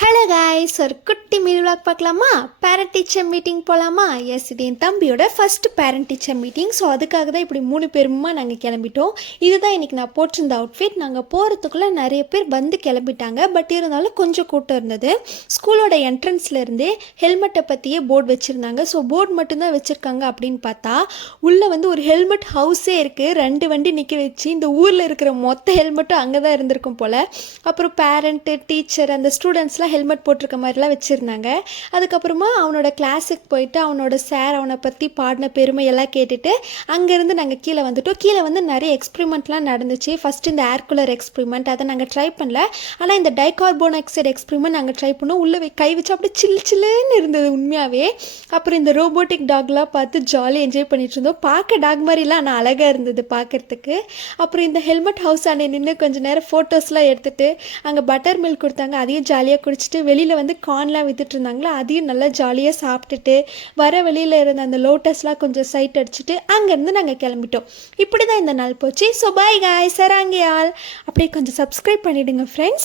Hello guys, ஒரு குட்டி meal vlog பார்க்கலாமா? பேரண்ட் டீச்சர் மீட்டிங் போகலாமா? எஸ், இது என் தம்பியோட first parent teacher meeting. So அதுக்காக தான் இப்படி 3 பேருமா நாங்கள் கிளம்பிட்டோம். இதுதான் இன்றைக்கி நான் போட்டிருந்த அவுட்ஃபிட். நாங்கள் போகிறதுக்குள்ளே நிறைய பேர் வந்து கிளம்பிட்டாங்க. பட் இருந்தாலும் கொஞ்சம் கூட்டம் இருந்தது. ஸ்கூலோட என்ட்ரன்ஸ்லேருந்தே ஹெல்மெட்டை பற்றியே போர்டு வச்சுருந்தாங்க. ஸோ போர்டு மட்டும்தான் வச்சுருக்காங்க அப்படின்னு பார்த்தா உள்ளே வந்து ஒரு ஹெல்மெட் ஹவுஸே இருக்குது. 2 வண்டி நிற்க வச்சு இந்த ஊரில் இருக்கிற மொத்த ஹெல்மெட்டும் அங்கே தான் இருந்திருக்கும் போல். அப்புறம் பேரண்ட்டு, டீச்சர், அந்த ஸ்டூடெண்ட்ஸ்லாம் ஹெல்மெட் போட்டிருக்க மாதிரிலாம் வச்சுருந்தாங்க. அதுக்கப்புறமா அவனோட கிளாஸுக்கு போயிட்டு அவனோட சார் அவனை பற்றி பாடின பெருமையெல்லாம் கேட்டுட்டு அங்கேருந்து நாங்கள் கீழே வந்துட்டோம். கீழே வந்து நிறைய எக்ஸ்பிரிமெண்ட்லாம் நடந்துச்சு. ஃபஸ்ட்டு இந்த ஏர் கூலர் எக்ஸ்பிரிமெண்ட், அதை நாங்கள் ட்ரை பண்ணல. ஆனால் இந்த டைகார்போன் ஆக்சைடு எக்ஸ்பிரிமெண்ட் நாங்கள் ட்ரை பண்ணோம். உள்ளே கை வச்சு அப்படியே சில்லுன்னு இருந்தது உண்மையாகவே. அப்புறம் இந்த ரோபோட்டிக் டாக்லாம் பார்த்து ஜாலியாக என்ஜாய் பண்ணிட்டு இருந்தோம். பார்க்க டாக் மாதிரிலாம் ஆனால் அழகாக இருந்தது பார்க்குறதுக்கு. அப்புறம் இந்த ஹெல்மெட் ஹவுஸ் அண்ணே நின்று கொஞ்சம் நேரம் ஃபோட்டோஸ்லாம் எடுத்துகிட்டு அங்கே பட்டர் மில்க் கொடுத்தாங்க. அதையும் ஜாலியாக குடிச்சிட்டு வெளியில் வந்து கார்ன்லாம் வித்துட்டு இருந்தாங்களா, அதையும் நல்லா ஜாலியாக சாப்பிட்டுட்டு வர வெளியில் இருந்த அந்த லோட்டஸ்லாம் கொஞ்சம் சைட் அடிச்சுட்டு அங்கேருந்து நாங்கள் கிளம்பிட்டோம். இப்படி தான் இந்த நாள் போச்சு. ஸோ பாய் காய், சராங்கே ஆல். அப்படியே கொஞ்சம் சப்ஸ்கிரைப் பண்ணிவிடுங்க ஃப்ரெண்ட்ஸ்.